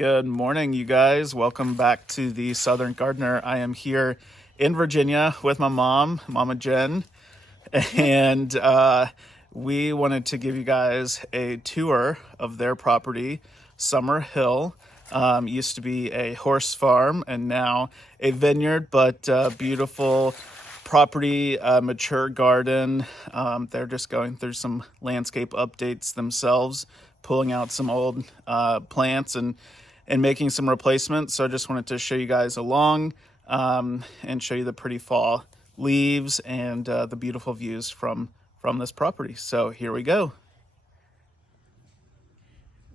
Good morning, you guys. Welcome back to the Southern Gardener. I am here in Virginia with my mom, Mama Jen, and we wanted to give you guys a tour of their property, Summer Hill. Used to be a horse farm and now a vineyard, but beautiful property, mature garden. They're just going through some landscape updates themselves, pulling out some old plants and making some replacements. So I just wanted to show you guys along and show you the pretty fall leaves and the beautiful views from this property. So here we go.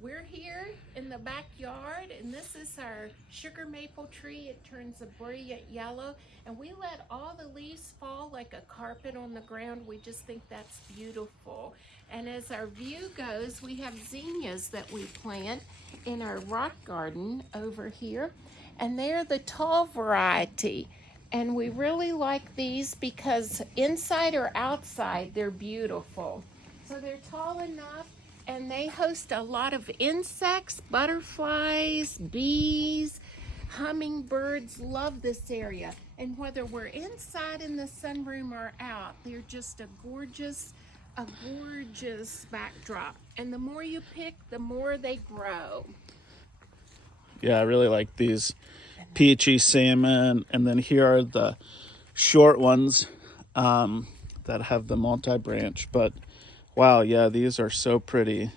We're here in the backyard, and this is our sugar maple tree. It turns a brilliant yellow, and we let all the leaves fall like a carpet on the ground. We just think that's beautiful. And as our view goes, we have zinnias that we plant in our rock garden over here, and they're the tall variety. And we really like these because inside or outside, they're beautiful. So they're tall enough, and they host a lot of insects, butterflies, bees, hummingbirds. Love this area. And whether we're inside in the sunroom or out, they're just a gorgeous backdrop. And the more you pick, the more they grow. Yeah, I really like these peachy salmon. And then here are the short ones that have the multi-branch. But wow, yeah, these are so pretty.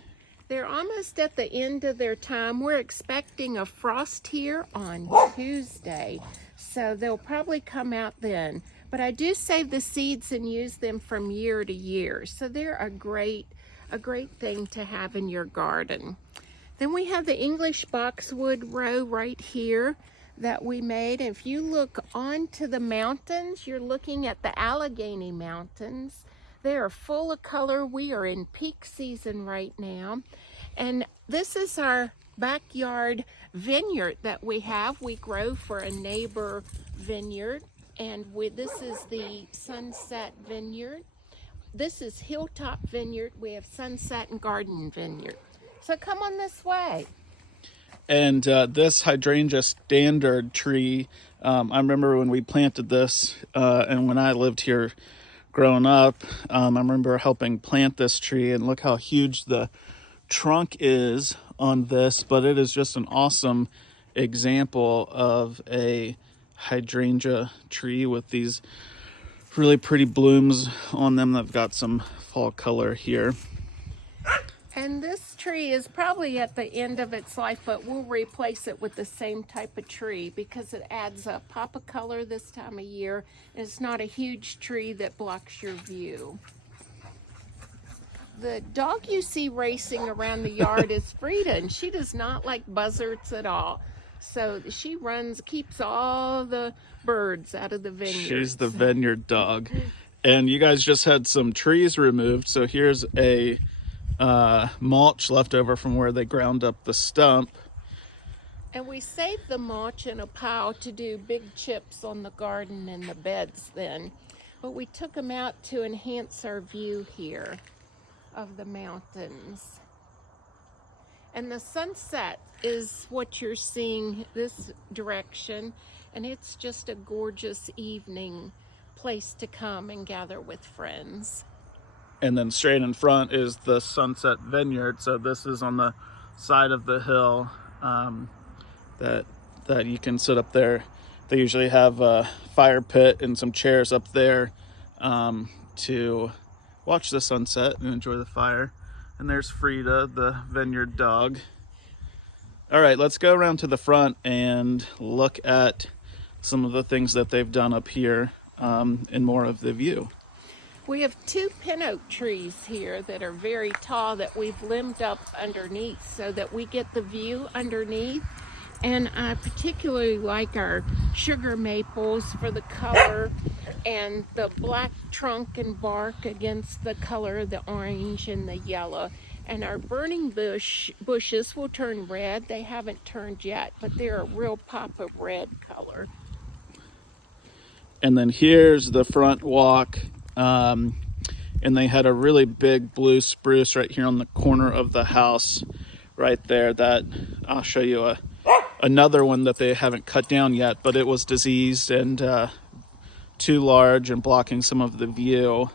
They're almost at the end of their time. We're expecting a frost here on Tuesday, so they'll probably come out then. But I do save the seeds and use them from year to year, so they're a great thing to have in your garden. Then we have the English Boxwood Row right here that we made. If you look onto the mountains, you're looking at the Allegheny Mountains. They are full of color. We are in peak season right now. And this is our backyard vineyard that we have. We grow for a neighbor vineyard. And this is the Sunset Vineyard. This is Hilltop Vineyard. We have Sunset and Garden Vineyard. So come on this way. And this hydrangea standard tree, I remember when we planted this and when I lived here growing up, I remember helping plant this tree, and look how huge the trunk is on this. But it is just an awesome example of a hydrangea tree with these really pretty blooms on them that've got some fall color here. And this tree is probably at the end of its life, but we'll replace it with the same type of tree because it adds a pop of color this time of year. And it's not a huge tree that blocks your view. The dog you see racing around the yard is Frida, and she does not like buzzards at all. So she keeps all the birds out of the vineyard. She's the vineyard dog. And you guys just had some trees removed. So here's a mulch left over from where they ground up the stump. And we saved the mulch in a pile to do big chips on the garden and the beds then. But we took them out to enhance our view here of the mountains. And the sunset is what you're seeing this direction, and it's just a gorgeous evening place to come and gather with friends. And then straight in front is the Sunset Vineyard. So this is on the side of the hill that you can sit up there. They usually have a fire pit and some chairs up there to watch the sunset and enjoy the fire. And there's Frida, the vineyard dog. All right, let's go around to the front and look at some of the things that they've done up here in more of the view. We have two pin oak trees here that are very tall that we've limbed up underneath so that we get the view underneath. And I particularly like our sugar maples for the color and the black trunk and bark against the color of the orange and the yellow. And our burning bushes will turn red. They haven't turned yet, but they're a real pop of red color. And then here's the front walk. And they had a really big blue spruce right here on the corner of the house right there that I'll show you a another one that they haven't cut down yet, but it was diseased and too large and blocking some of the view.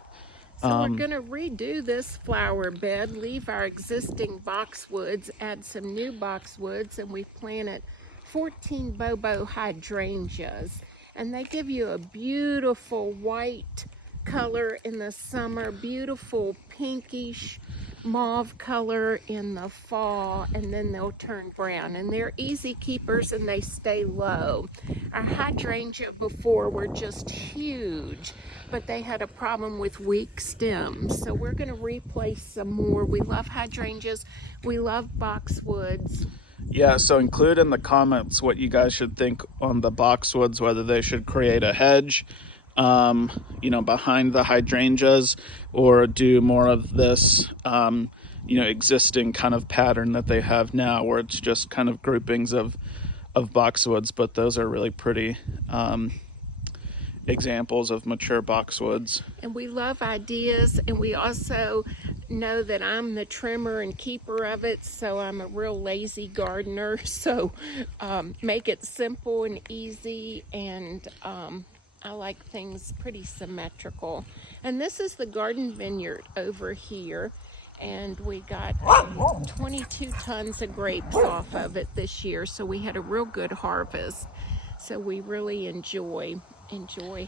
So we're going to redo this flower bed, leave our existing boxwoods, add some new boxwoods, and we planted 14 Bobo Hydrangeas. And they give you a beautiful white color in the summer, beautiful pinkish mauve color in the fall, and then they'll turn brown. And they're easy keepers and they stay low. Our hydrangea before were just huge, but they had a problem with weak stems. So we're going to replace some more. We love hydrangeas. We love boxwoods. Yeah, so include in the comments what you guys should think on the boxwoods, whether they should create a hedge, behind the hydrangeas, or do more of this, existing kind of pattern that they have now, where it's just kind of groupings of boxwoods. But those are really pretty examples of mature boxwoods. And we love ideas, and we also know that I'm the trimmer and keeper of it, so I'm a real lazy gardener. So make it simple and easy, and I like things pretty symmetrical. And this is the garden vineyard over here, and we got 22 tons of grapes off of it this year, so we had a real good harvest. So we really enjoy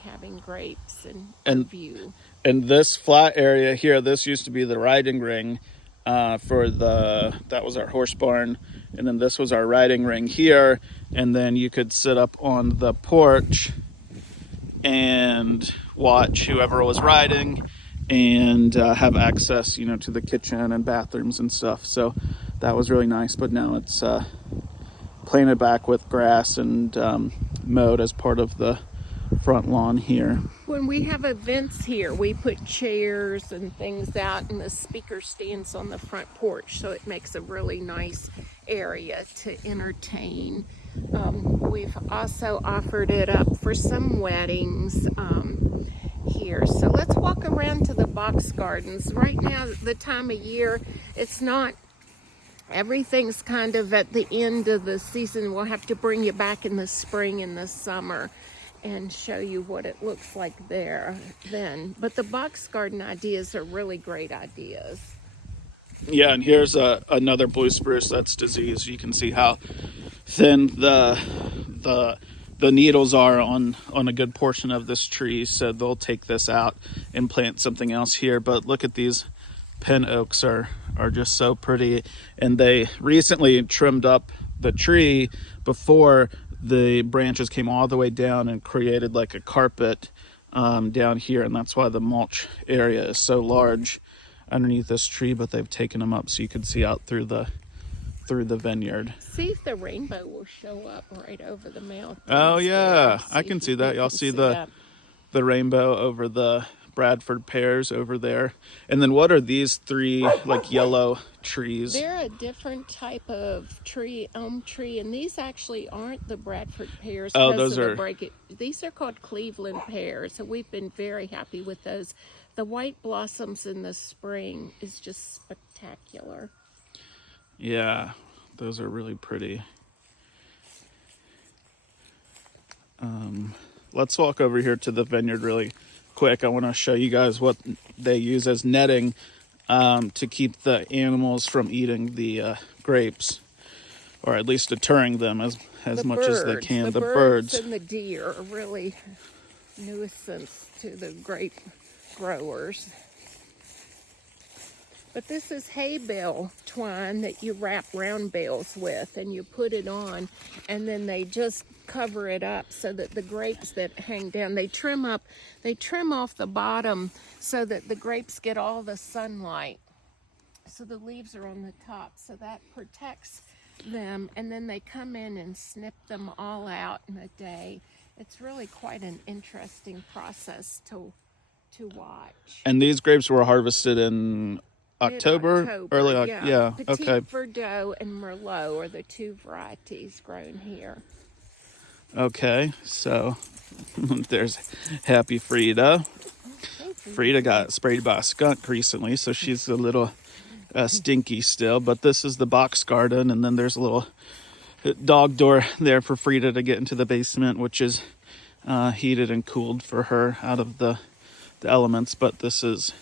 having grapes and view. And this flat area here, this used to be the riding ring that was our horse barn, and then this was our riding ring here, and then you could sit up on the porch and watch whoever was riding, and have access, to the kitchen and bathrooms and stuff. So that was really nice. But now it's planted back with grass and mowed as part of the front lawn here. When we have events here, we put chairs and things out, and the speaker stands on the front porch, so it makes a really nice area to entertain. We've also offered it up for some weddings here. So let's walk around to the box gardens. Right now, the time of year, everything's kind of at the end of the season. We'll have to bring you back in the spring and the summer and show you what it looks like there then. But the box garden ideas are really great ideas. Yeah, and here's another blue spruce that's diseased. You can see how thin the needles are on a good portion of this tree, so they'll take this out and plant something else here. But look at these pin oaks are just so pretty, and they recently trimmed up the tree before the branches came all the way down and created like a carpet down here, and that's why the mulch area is so large underneath this tree. But they've taken them up so you can see out through the vineyard. See if the rainbow will show up right over the mountain. Oh yeah, I can see that. Y'all see the rainbow over the Bradford pears over there. And then what are these three like yellow trees? They're a different type of tree, elm tree, and these actually aren't the Bradford pears. Oh, those are... These are called Cleveland pears, so we've been very happy with those. The white blossoms in the spring is just spectacular. Yeah, those are really pretty. Let's walk over here to the vineyard really quick. I want to show you guys what they use as netting to keep the animals from eating the grapes, or at least deterring them as much as they can. The birds and the deer are really nuisance to the grape growers. But this is hay bale twine that you wrap round bales with, and you put it on, and then they just cover it up so that the grapes that hang down, they trim off the bottom so that the grapes get all the sunlight. So the leaves are on the top, so that protects them, and then they come in and snip them all out in a day. It's really quite an interesting process to watch. And these grapes were harvested in October, early October. Yeah. Petit Okay. Verdot and Merlot are the two varieties grown here. Okay, so there's Happy Frida. Frida got sprayed by a skunk recently, so she's a little stinky still. But this is the box garden, and then there's a little dog door there for Frida to get into the basement, which is heated and cooled for her out of the elements. But this is...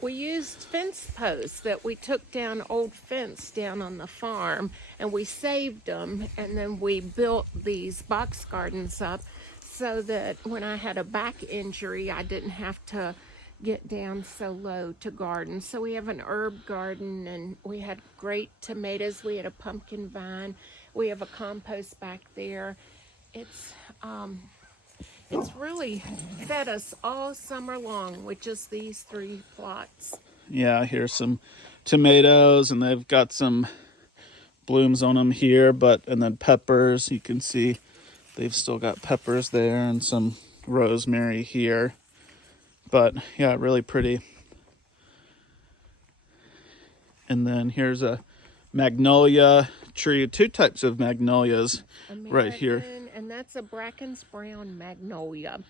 We used fence posts that we took down, old fence down on the farm, and we saved them, and then we built these box gardens up so that when I had a back injury, I didn't have to get down so low to garden. So we have an herb garden, and we had great tomatoes. We had a pumpkin vine. We have a compost back there. It's really fed us all summer long with just these 3 plots. Yeah, here's some tomatoes, and they've got some blooms on them here, and then peppers. You can see they've still got peppers there and some rosemary here. But yeah, really pretty. And then here's a magnolia tree, 2 types of magnolias right here. And that's a Bracken's brown magnolia,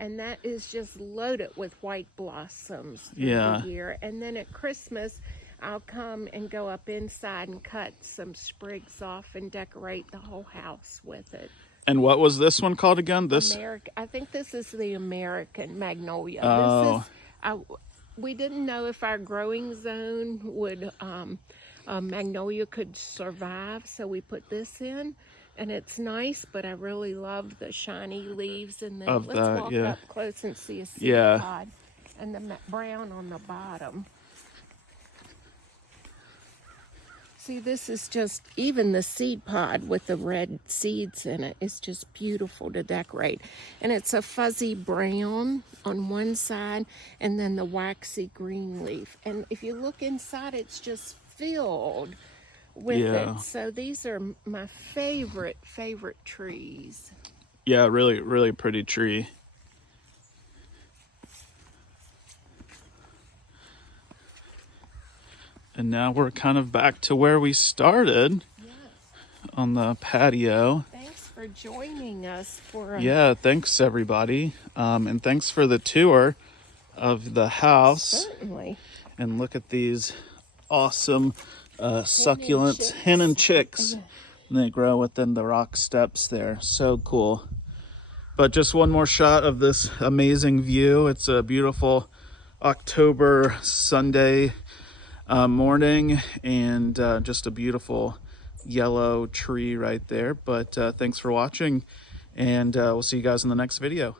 and that is just loaded with white blossoms through the year. And then at Christmas, I'll come and go up inside and cut some sprigs off and decorate the whole house with it. And what was this one called again? I think this is the American magnolia. Oh. We didn't know if our growing zone would magnolia could survive, so we put this in. And it's nice, but I really love the shiny leaves. And then let's walk up close and see a seed pod. And the brown on the bottom. See, this is just, even the seed pod with the red seeds in it is just beautiful to decorate. And it's a fuzzy brown on one side, and then the waxy green leaf. And if you look inside, it's just filled with it. So these are my favorite trees. Yeah, really, really pretty tree. And now we're kind of back to where we started on the patio. Thanks for joining us for Yeah, thanks everybody. And thanks for the tour of the house. Certainly. And look at these awesome succulents, hen and chicks. And they grow within the rock steps there. So cool. But just one more shot of this amazing view. It's a beautiful October Sunday morning, and just a beautiful yellow tree right there. But thanks for watching, and we'll see you guys in the next video.